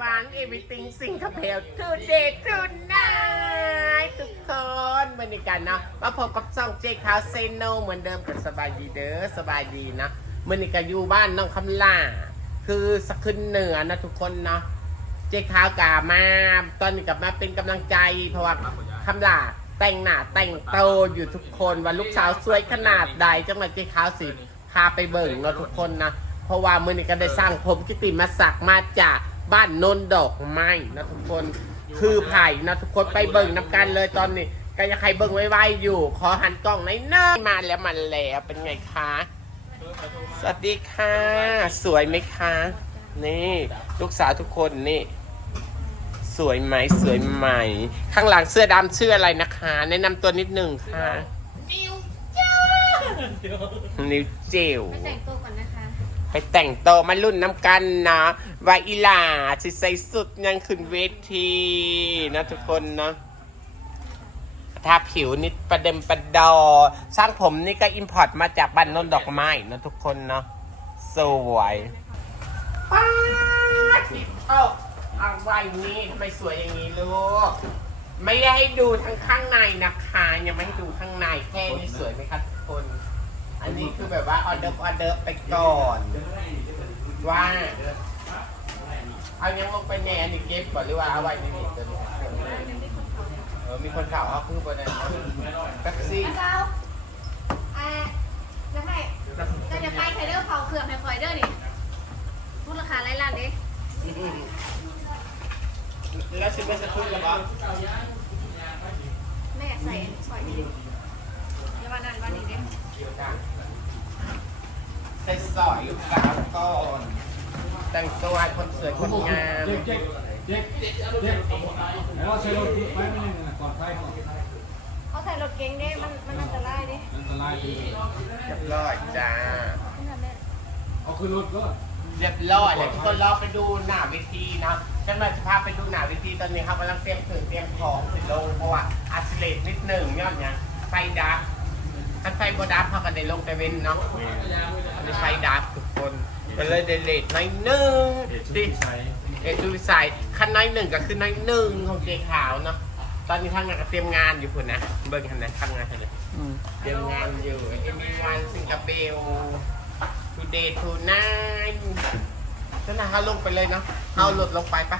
everyone everything สิ่งคาเพล today tonight ทุกคนบรรยากาศเนาะมาพบกับซ่องเจคาวเซโนเหมือนเดิมกันสบายดีเด้อสบายดีนะบรรยากาศอยู่บ้านน้องคำล่า คือสกขึ้นเหนือนะทุกคนเนาะเจคาวกามาตอนนี้กลับมาเป็นกำลังใจเพราะว่าคำล่าแต่งหน้าแต่งโตอยู่ทุกคนว่าลูกสาวสวยขนาดใดจังหวัดเจคาวสิพาไปเบิ่งเนาะทุกคนนะเพราะว่ามื่อนี้ก็ได้สร้างผมกิติมาศักดิ์มาจาก บ้านนนดอกไม้นะทุกคน คือไผ่นะทุกคนไปเบิ่งน้ำกันเลยตอนนี้ก็ยังใครเบิ่งไว้ๆอยู่ ขอหันกล้องในอยเนยมาแล้วมันแล้วเป็นไงคะ สวัสดีค่ะ สวยไหมคะ นี่ลูกสาวทุกคนนี่ สวยไหมสวยไหมข้างหลังเสื้อดำชื่ออะไรนะคะ แนะนำตัวนิดหนึ่งค่ะ นิวเจลนิวเจล ไปแต่งตัวก่อนนะคะ ไปแต่งโตมารุ่นน้ำกันนะว่าอีหลาสิใส่สุดยังขึ้นเวทีนะทุกคนเนาะถ้าผิวนี่ประเด็มประดอช่างผมนี่ก็อิมพอร์ตมาจากบ้านนนดอกไม้นะทุกคนเนาะสวยป้าทิโตเอาไว้นี่ทำไมสวยอย่างนี้ลูก ไม่ได้ให้ดูทั้งข้างในนะคะ ยังไม่ให้ดูข้างในแค่นี้สวยไหมคะทุกคน อันนี้คือแบบว่าออเดิร์ฟออเดิร์ฟไปก่อน ว่าเอายังลงไปแน่อันนี้เก็บก่อนหรือว่าเอาไว้ในนี้ตัวนี้เออมีคนข่าวเอาคือบนนั้นแท็กซี่อาเจ้าอ่าจะให้จะจะไปไคเดอร์เขาเครื่องให้คอยเดอร์นี่พูดราคาไรล่ะดิแล้วชิมไปสักครู่แล้วก็แม่ใส่ซอยนี่อย่าวันนั้นวันนี้ดิ ใส่สอยลูกสาวก่อนแต่งตัวคนสวยคนงามเจ๊กเจ๊กเจ๊กเจ๊กแล้วใช้รถไฟไม่ได้ก่อนไฟก่อนเขาใส่รถเก๋งดิมันมันอันตรายดิอันตรายดีเรียบร้อยจ้าเอาขึ้นรถก็เรียบร้อยเลยทุกคนรอไปดูหน้าเวทีนะฉันมาจะพาไปดูหน้าเวทีตอนนี้ครับกำลังเตรียมถึงเตรียมของสิลงเพราะว่าอัสเลตนิดหนึ่งยอดเนี่ยไฟดับ ถ้าไฟบดับเขาก็ได้ลงแต่เว้นเนาะอันนี้ไฟดับทุกคนก็เลยเดเลทน้อยหนึ่งเหตุชุดดิที่ใช้เอ็ดดูใส่คันน้อยหนึ่งก็คือน้อยหนึ่งของเจ๊ขาวเนาะตอนนี้ทางงานก็เตรียมงานอยู่คุณนะเบิ้งคันไหนทำงานอะไรเตรียมงานอยู่เอ็มวีวันสิงคโปร์ today tonight ฉันนะเขาลงไปเลยเนาะเอาหลุดลงไปปะ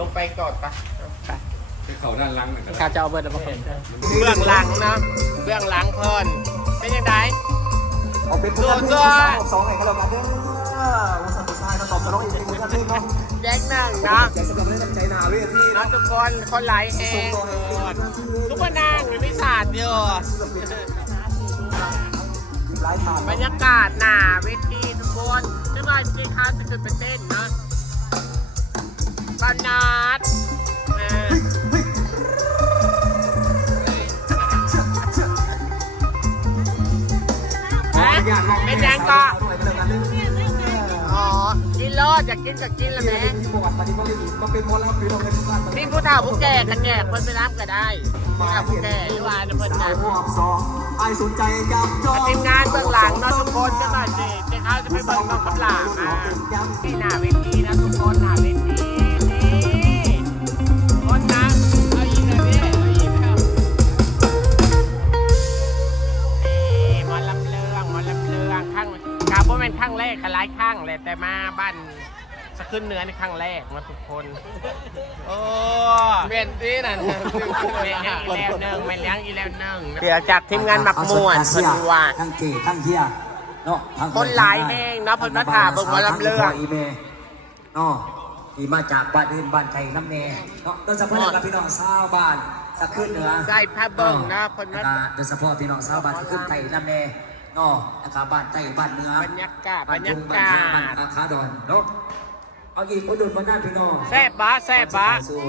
ลงไปก่อนปะเอาไปไป เข่าด้านหลังหน่อยก็กาได้จะเอาเบิร์ดมาคนเบื้องหลังเนาะเบื้องหลังเพิ่นเป็นยังไง เอาเป็นผู้ที่สองสองแห่งกันแล้วกันเด้อวันสัปดาห์หน้าตอบสนองอีกเป็นผู้ที่เนาะแจ็คหนึ่งเนาะใจสำหรับเรื่องใจหนาเวทีเนาะทุกคนคนไหลแหงทุกคนนางอยู่ไม่สาดอยู่หลายทางบรรยากาศหนาเวทีทุกคนไม่ว่าจีคาจะขึ้นไปเต้นเนาะบานาด เป็นยังก็ อ๋อ กินรอดอยากกินก็กินละแม่มีประวัติปฏิบัติมาเป็นมอลล์ปีเราเป็นบ้านนี่ผู้เฒ่าผู้แก่กันแก่คนไปรับก็ได้ผู้เฒ่าผู้แก่ที่ว่าเนี่ยเพิ่นสานะยรอบสองไอสนใจจับจองทีมงานเบื้องหลังเนาะทุกคนก็หน่อยสิเดี๋ยวเขาจะไปเบิ่งน้องคำหลามอะที่หน้าเวทีนะ ข้างเลยแต่มาบ้านจะขึ้นเหนือในข้างแรกมาทุกคน โอ้เวนตี้นั่นแม่เลี้ยงอีแล้วหนึ่งแม่เลี้ยงอีแล้วหนึ่งเดี๋ยวจากทีมงานหมักม่วนเพิ่นว่าทั้งเก๋ทั้งเฮียเนาะคนหลายแห้งเนาะเพิ่นมาถามเบิ่งว่าลำเลืองอีเมเนาะที่มาจากบ้านอื่นบ้านไทยน้ำเนเนาะโดยเฉพาะกับพี่น้องชาวบ้านสักขึ้นเหนือใส่ผ้าเบิ่งนะเพิ่นมาแล้วก็โดยเฉพาะพี่น้องชาวบ้านที่ขึ้นไทยน้ำเน เนาะนะครับบ้านใต้บ้านเหนือบรรยากาศบรบ้านรยุยางบ้านกาทางบ้านศอาคาดอนเนาะเอาอีกคนอื่นมาหน้าพี่น้องแซ่บบ้าแซ่บบ้าสู่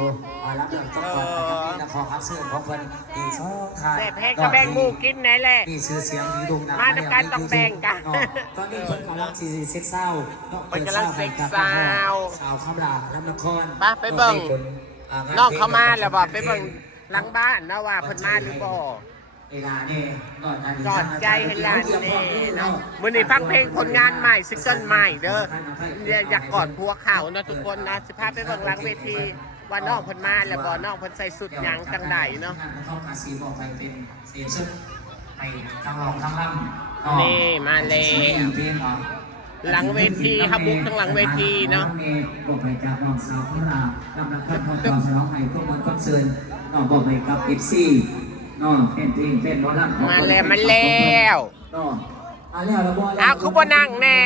อารับเรื่องต้องการนะครับนี่นครครับเสื้อของเพิ่นอีกสองทางแซ่บแห้งกระแบงหมูกินไหนแหละนี่ชื่อเสียงดีโด่งดังมาทำการต้องแบ่งกันเาะตอนนี้เพิ่นกำลังสิเซ็กเศร้าเนาะเพิ่นกำลังเซ็กเศร้าสาวคำลาลำนครไปไปเบิ่งให้คนอ่างน้องเขามาแล้วบ่ไปเบิ่งหลังบ้านนะว่าเพิ่นมาหรือบ่ เวลาเนี่ยนอนอันนี้กอดใจให้หลานเน่เนาะมื่อนี้ฟังเพลงผลงานใหม่ซิงเกิลใหม่เด้อเนี่ยอยากกอดพัวเขานะทุกคนนะสิพาไปเบิ่งหลังเวทีว่าน้องเพิ่นมาแล้วบ่น้องเพิ่นใส่สุดหยังจังใดเนาะเข้ากาซีบอกไปเป็นเซฟซึไปทางรองทางล่ำนี่มาแล้วหลังเวทีครับบุกทั้งหลังเวทีเนาะบอกไปจากน้องสาวของเรากำลังขึ้นทอดจอฉลองไห้พวกมันคอนเสิร์ตน้องบอกไปกับเอฟซี น้องเป็นเพลงเป็นวอลลัมมาแล้วมาแล้วน้องอะแล้วเราบอกอ้าวคือบ่นั่งแน่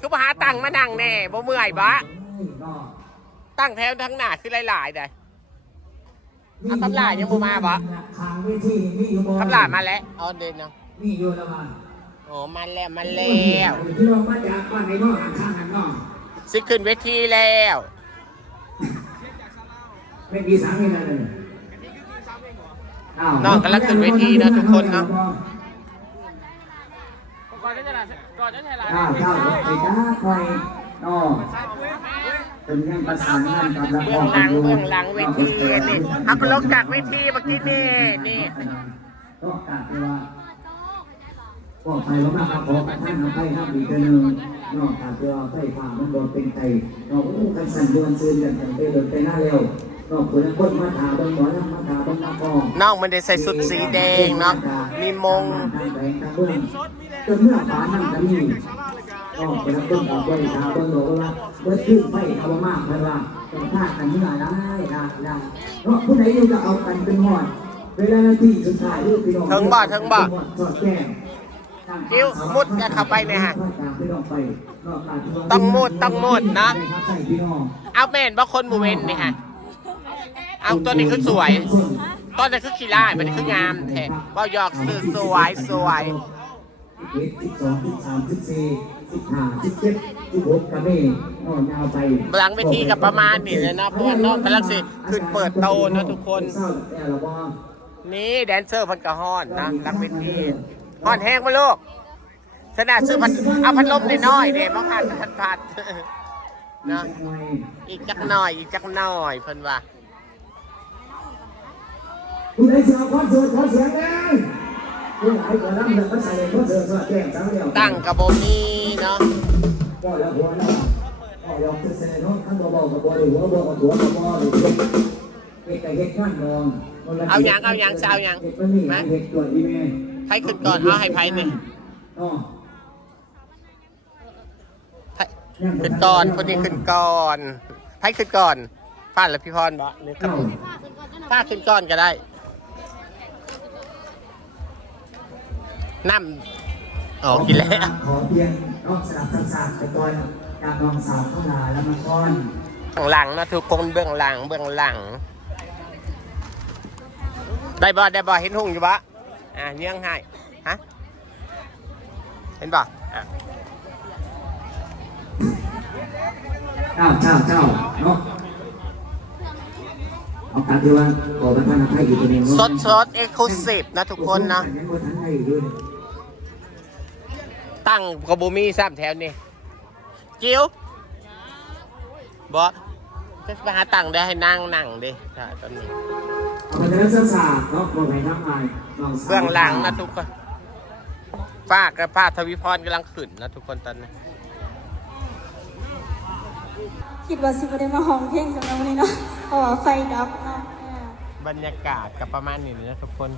คือบ่หาตังค์มานั่งแน่บ่เมื่อยบ่น้องตั้งแถวทั้งหน้าคือหลายๆได้เอาตำรายังบ่มาบ่ทางเวทีนี่มีอยู่บ่คำลามาแล้วอ๋อเดินเนาะมีอยู่แล้วมาโอ้มาแล้วมาแล้วที่เรามาจากบ้านในนอกข้างๆกันเนาะสิขึ้นเวทีแล้วไม่มีสามนี่เลยาว น้องกำลังขึ้นเวทีเนาะทุกคนเนาะก่อนจะไหนก่อนจะไหนอ้าวเจ้าไปจ้าคอยน้องเป็นยังประสานงานกับละคเบื้องรหลังเบื้องหลังเวทีนี่เอาก็ลงจากเวทีเมื่อกี้นี่นี่ก็กาดไปว่าก็ไปว่ามาขอกับท่านเอาไปห้ามอีกเดือนหนึ่งนอกจากจะไฟฟ้ามันโดนเป็นไตนอกอู้กันสั่นดวนซื้อกันกันไปเดินไปหน้าเร็วนอ กคนละคนมาถาเบิ่งหมอลำมาถาเบิ่งน้ำกองน้องมันได้ใส่สุดสีแดงเนาะมีมงจนเมื่อฟ้านั่งกันนี่ก็เป็นต้นดอกไว้ถาเบิ่งบอกว่าเมื่อขึ้นไปเอามากเพราะว่าเป็นท่ากันเมื่อได้ได้ได้เพราะผู้ใดอยู่ก็เอากันเป็นหอดเวลานาทีสุดท้ายลูกพี่น้องถึงบ่ถึงบ่สอดแก้มกิ้วมุดจะเข้าไปเนี่ยฮะต้ต้องมุดต้องมุดนะใส่พี่น้องเอาแม่นว่าคนบูเวนนี่ฮะ เอาตัวนี้คือสวยตอนนี้คือขี้ร้ายมันนี้คืองามแท้ว่หยอกซื้อสวยสวยเอ็ดสิบสองสิบสามสิบสี่สิบห้าสิบเจ็ดสิบหกกระเบ้นอนยาวไปหลังเวทีกับประมาณนี่เลยนะเพราะว่าน้องกำลังสิขึ้นเปิดโตนะทุกคนและว่านี่แดนเซอร์พันกระห้อนนะหลังเวทีห้อนแห้งมาลูกขนาดซื้อพันเอาพัดลมน้อยๆเด็มาพัดพัดพัดนะอีกจักหน่อยอีกจักหน่อยเพิ่นว่า คุณไอ้สาวคอนเสิร์ตขอเสียงแรงคุณไอ้กระลำเนี่ยเขาใส่คอนเสิร์ตสวัสดีจังเดียวตั้งกระโบมีเนาะก็แล้วหัวเนาะก็ยอมเสนอเนาะท่านบอกกับบ่ได้หัวบอกกับหัวกับบ่ได้เฮ็ดแต่เฮ็ดงานมองเอาหยังเอาหยังจะเอาหยังเฮ็ดมันนี่นะเฮ็ดตัวอีแม่ใครขึ้นก่อนเอาให้ไพ่เนี่ยเนาะไพ่ขึ้นก่อนคนนี้ขึ้นก่อนไพ่ขึ้นก่อนป้านและพี่พรบ่หรือกับเนาะป้าขึ้นก่อนก็ได้ น้ำอ๋อกินแล้ว ขอเพียงนอกสลับสับๆไปก่อนจากน้องสาวเข้าหลาแล้วมาก่อนเบื้องหลังนะทุกคนเบื้องหลังเบื้องหลัง ได้บ่ได้บ่เห็นหุ่งอยู่บ่อ่าเนื่องให้ฮะเห็นบ่อะเจ้าเจ้าเจ้าเนาะเอาการที่ว่าขอประทานอภัยอยู่ตัวเองสดสดเอ็กซ์คลูซีฟนะทุกคนนะ ยังบ่ทันได้อยู่ด้วย ตั้งกบูมีสามแถวนี่จิ๋วบอจะไปหาตังค์ได้ให้นั่งนั่งดิใช่ตอนนี้เอาไปเดินสาๆเนาะบ่ไปทำงานน้องสาวเบื้องหลังนะทุกคนป้ากับป้าทวิพรกำลังขึ้นนะทุกคนตอนนี้คิดว่าสิบได้มาห้องเพลงสำหรับวันนี้เนาะเพราะว่าไฟดับเนาะอ่าบรรยากาศกับประมาณนี้นะทุกคน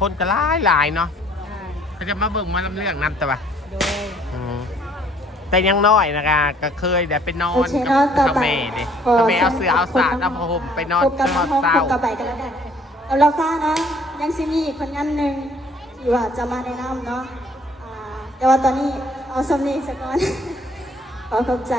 คนก็หลายหลายเนาะ เขาจะมาเบิ่งมาลำเรื่องนำแต่ว่าโดยอืมแต่ยังน้อยนะคะก็เคยแต่ไปนอโอนเคกัเนาะต่อกับไปแม่ดิขอกับแม่เอาเสือเอาสาดขเอาบผ้าคุณห่มไปนอนพบกับจนน้องเศร้า พบต่อไปกันแล้วกันสำหรับฟ้านะ ยังซิมีอีกผลงานหนึ่งที่ว่าจะมาแนะนำเนาะอ่าแต่ว่าตอนนี้เอาสำเนียงสักก่อน ขอขอบใจ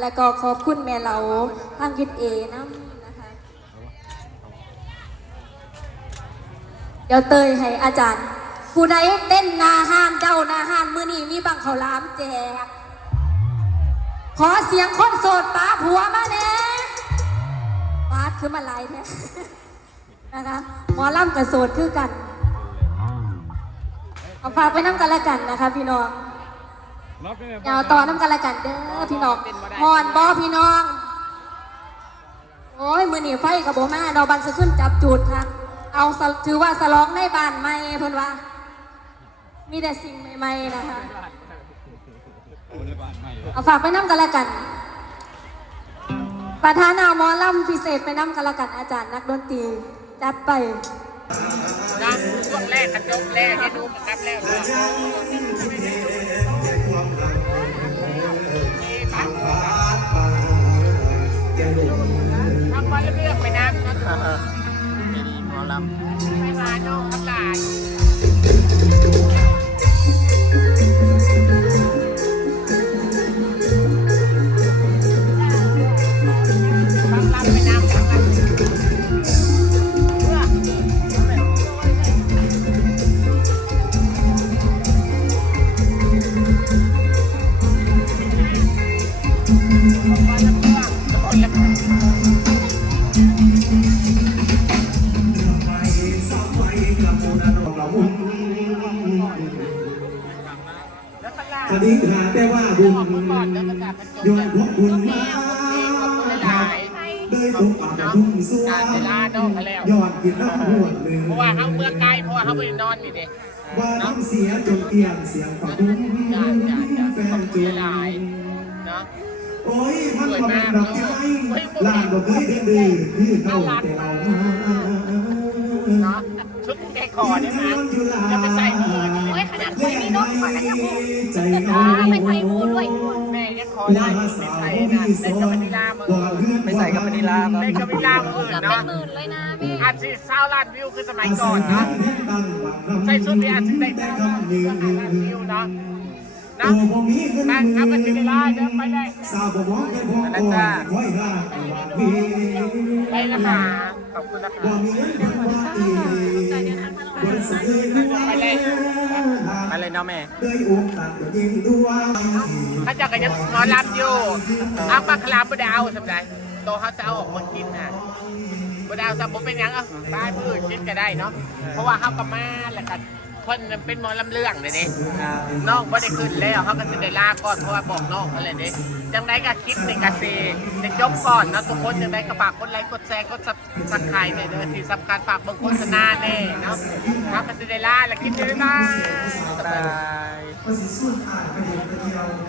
และก็ขอบคุณแม่เหลาทางยูเอน้ำนะคะเดี๋ยวเตยให้อาจารย์ผู้ใดเต้นนาห้านเจ้านาห้านมือนี้มีบังเขาวหลามแจก ขอเสียงคนโสดป้าผัวมาแน่ป้าคือมาไล่แท้นะคะหมอล่ำกับโสดคือกัน เอาฝากไปน้ำกันละกันนะคะพี่น้อง รับได้ไหมยาวต่อน้ำกันละกันเด้อพี่น้องหอนบอพี่น้อง โอ้ยมือหนีไฟกับโบมาดอกบันสะขึ้นจับจูดค่ะ เอาสะถือว่าสลองในบ้านใหม่เพิ่นว่า มีแต่สิ่งใหม่ๆนะคะเอาฝากไปน้ำกันละกัน ประธานาหมอลำพิเศษไปน้ำกันละกันอาจารย์นักดนตรีจัดไปนะช่วงแรกกระจกแรกได้ดูกันแล้ว น้ำนะดีหมอลำไม่มาน้องทั้งหลาย คดีหาแต่ว่าบุญย้อนพวกบุญมาเลยตกปากทุ่งสัวการเวลาน้องเขาแล้วยอดกินน้ำหัวหนึ่งเพราะว่าเขาเมื่อไกลเพราะว่าเขาไปนอนนี่เด็ว่าทำเสียจนเกียงเสียงฝักบุญจ้าจ้าจ้าแฟขอบนคุจุณนหลายเนาะโอ้ยมันมาเป็นดอกไม้ลานก็เคยได้ดื้อคือเก่าแต่เรามาเนาะชุดแกคอเนี่ยนะจะไปใส่มือ นี่โอ้ยขนาดไฟนี่นกขนาดยังหูใจจะน้อพาไปใส่หูดด้วยแม่ยังคอได้ไม่ใส่นะเล่นกับวานิลามือไม่ใส่กับวานิลาเล่นกับวานิลามือเกือเนาะนหมื่นเลยนะอาจจะเศร้าล้านวิวคือสมัยก่อนนะใส่ชุดนี้อาจจะได้เศร้าล้านวิวเนาะนะนั่งครับกันทีละเดินไปได้สาวบอกว่าไม่พอก่อนไว้ห้าวีไปนะคะขอบคุณนะคะไปเลย เลยเนาะแม่เลยอกตัดยิงด้วยข้าเจ้าก็ยังนอนรับอยู่เอาปลาคลามบ่ได้เอาสำหรับโตเขาจะเอาออกมากินน่ะบ่ได้เอาสับผมเป็นหยังเอาตายมือกินก็ได้เนาะเพราะว่าเขาก็มาแล้วก็เคนเป็นหมอลำเรื่องเลยเด้น้องบ่ได้ขึ้นแล้วเขาก็จะได้ลาก่อนเพราะว่าบอกน้องเขาเลยเด้จังไดก็คลิปในกาเซจะจบก่อนนะทุกคนจังไดก็ฝากกดไลค์กดแชร์กดซับสไครต์เนี่ยเด้อที่สำคัญฝากบางโฆษณาแน่เนาะเขาก็จะได้ลาแล้วคลิปนี้บ๊ายบาย